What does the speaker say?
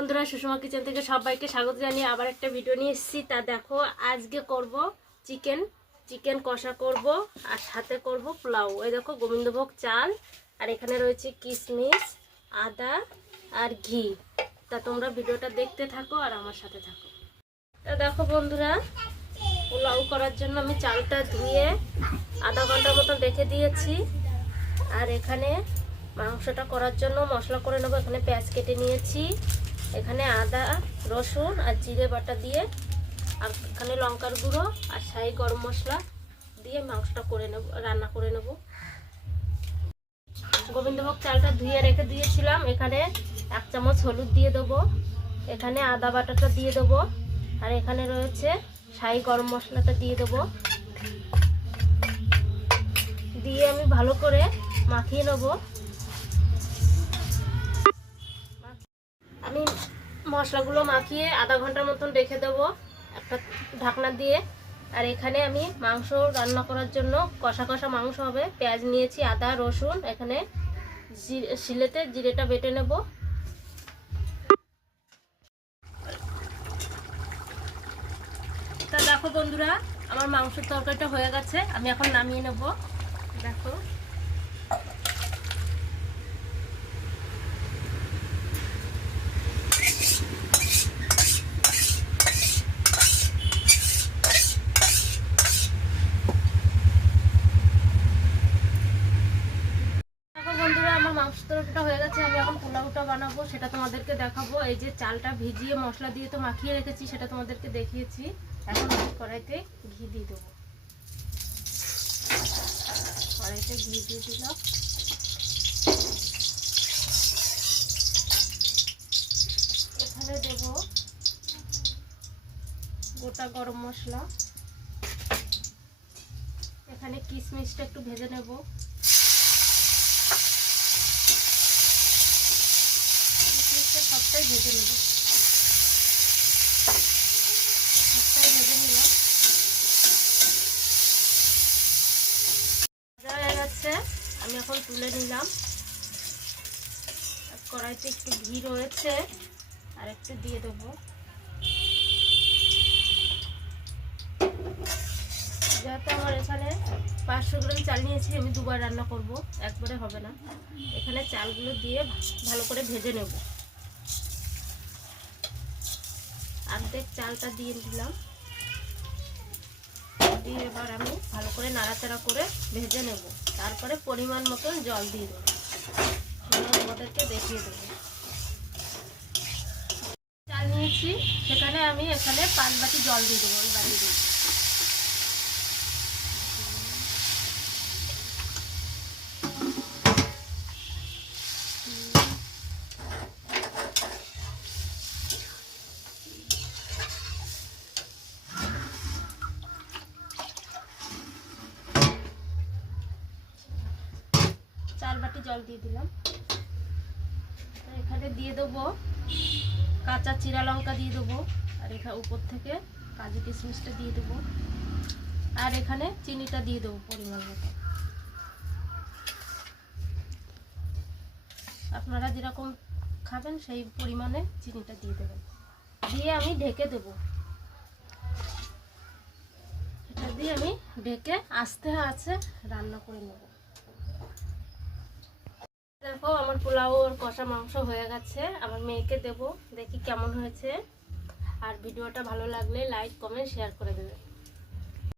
বন্ধুরা, সুষমা কিচেন থেকে সবাইকে স্বাগত জানিয়ে আবার একটা ভিডিও নিয়ে এসেছি। তা দেখো, আজকে করব চিকেন চিকেন কষা করব, আর সাথে করব পোলাও। এই দেখো, গোবিন্দভোগ চাল, আর এখানে রয়েছে কিশমিশ আদা, আর ঘি। তা তোমরা ভিডিওটা দেখতে থাকো আর আমার সাথে থাকো। তা দেখো বন্ধুরা, পোলাও করার জন্য আমি চালটা ধুয়ে আধা ঘণ্টার মতো রেখে দিয়েছি। আর এখানে মাংসটা করার জন্য মশলা করে নেব। এখানে পেঁয়াজ কেটে নিয়েছি। এখানে আদা, রসুন আর জিরে বাটা দিয়ে, আর এখানে লঙ্কার গুঁড়ো আর শাহি গরম মশলা দিয়ে মাংসটা করে নেব, রান্না করে নেব। গোবিন্দভোগ চালটা ধুয়ে রেখে দিয়েছিলাম। এখানে এক চামচ হলুদ দিয়ে দেবো। এখানে আদা বাটাটা দিয়ে দেবো। আর এখানে রয়েছে শাহি গরম মশলাটা দিয়ে দেবো। দিয়ে আমি ভালো করে মাখিয়ে নেব। আমি মশলাগুলো মাখিয়ে আধা ঘণ্টার মতন রেখে দেবো একটা ঢাকনা দিয়ে। আর এখানে আমি মাংস রান্না করার জন্য কষা কষা মাংস হবে। পেঁয়াজ নিয়েছি, আদা, রসুন, এখানে শিলেতে জিরেটা বেটে নেব। তা দেখো বন্ধুরা, আমার মাংসের তরকারিটা হয়ে গেছে, আমি এখন নামিয়ে নেব। দেখো। বন্ধুরা আমার মাংস তরকারিটা হয়ে গেছে, আমি এখন পোলাওটা বানাবো, সেটা তোমাদেরকে দেখাবো। এই যে চালটা ভিজিয়ে মশলা দিয়ে তো মাখিয়ে রেখেছি, সেটা তোমাদেরকে দেখিয়েছি। এখন কড়াইতে ঘি দিয়ে দেবো। কড়াইতে ঘি দিয়ে দিলাম। এখানে দেব গোটা গরম মশলা। এখানে কিশমিশটা একটু ভেজে নেব। সবটাই ভেজে নেব সবটাই ভেজে নিলাম। ভাজা হয়ে আমি এখন তুলে নিলাম। কড়াইতে একটু ঘি রয়েছে, আর একটু দিয়ে দেবো। যাতে আমার এখানে পাঁচশো গ্রাম চাল নিয়েছি, আমি দুবার রান্না করব, একবারে হবে না। এখানে চালগুলো দিয়ে ভালো করে ভেজে নেব। অর্ধেক চালটা দিয়ে দিলাম। দিয়ে এবার আমি ভালো করে নাড়াচাড়া করে ভেজে নেব। তারপরে পরিমাণ মতন জল দিয়ে দেবো। তোমাদেরকে দেখিয়ে দেবো। চাল নিয়েছি। সেখানে আমি এখানে পাঁচ বাটি জল দিয়ে দেবো। ওই বাটি দিয়ে চার বাটি জল দিয়ে দিলাম। এখানে দিয়ে দেবো কাঁচা চিরা লঙ্কা দিয়ে দেবো, আর এখানে উপর থেকে কাজু কিশমিশটা দিয়ে দেবো, আর এখানে চিনিটা দিয়ে দেবো পরিমাণ মতো। আপনারা যেরকম খাবেন সেই পরিমাণে চিনিটা দিয়ে দেবেন। দিয়ে আমি ঢেকে দেবো। এটা দিয়ে আমি ঢেকে আস্তে আছে রান্না করে নেব। দেখো, আমার পোলাও আর কষা মাংস হয়ে গেছে। আমার মেয়েকে দেব, দেখি কেমন হয়েছে। আর ভিডিওটা ভালো লাগলে লাইক কমেন্ট শেয়ার করে দেবে।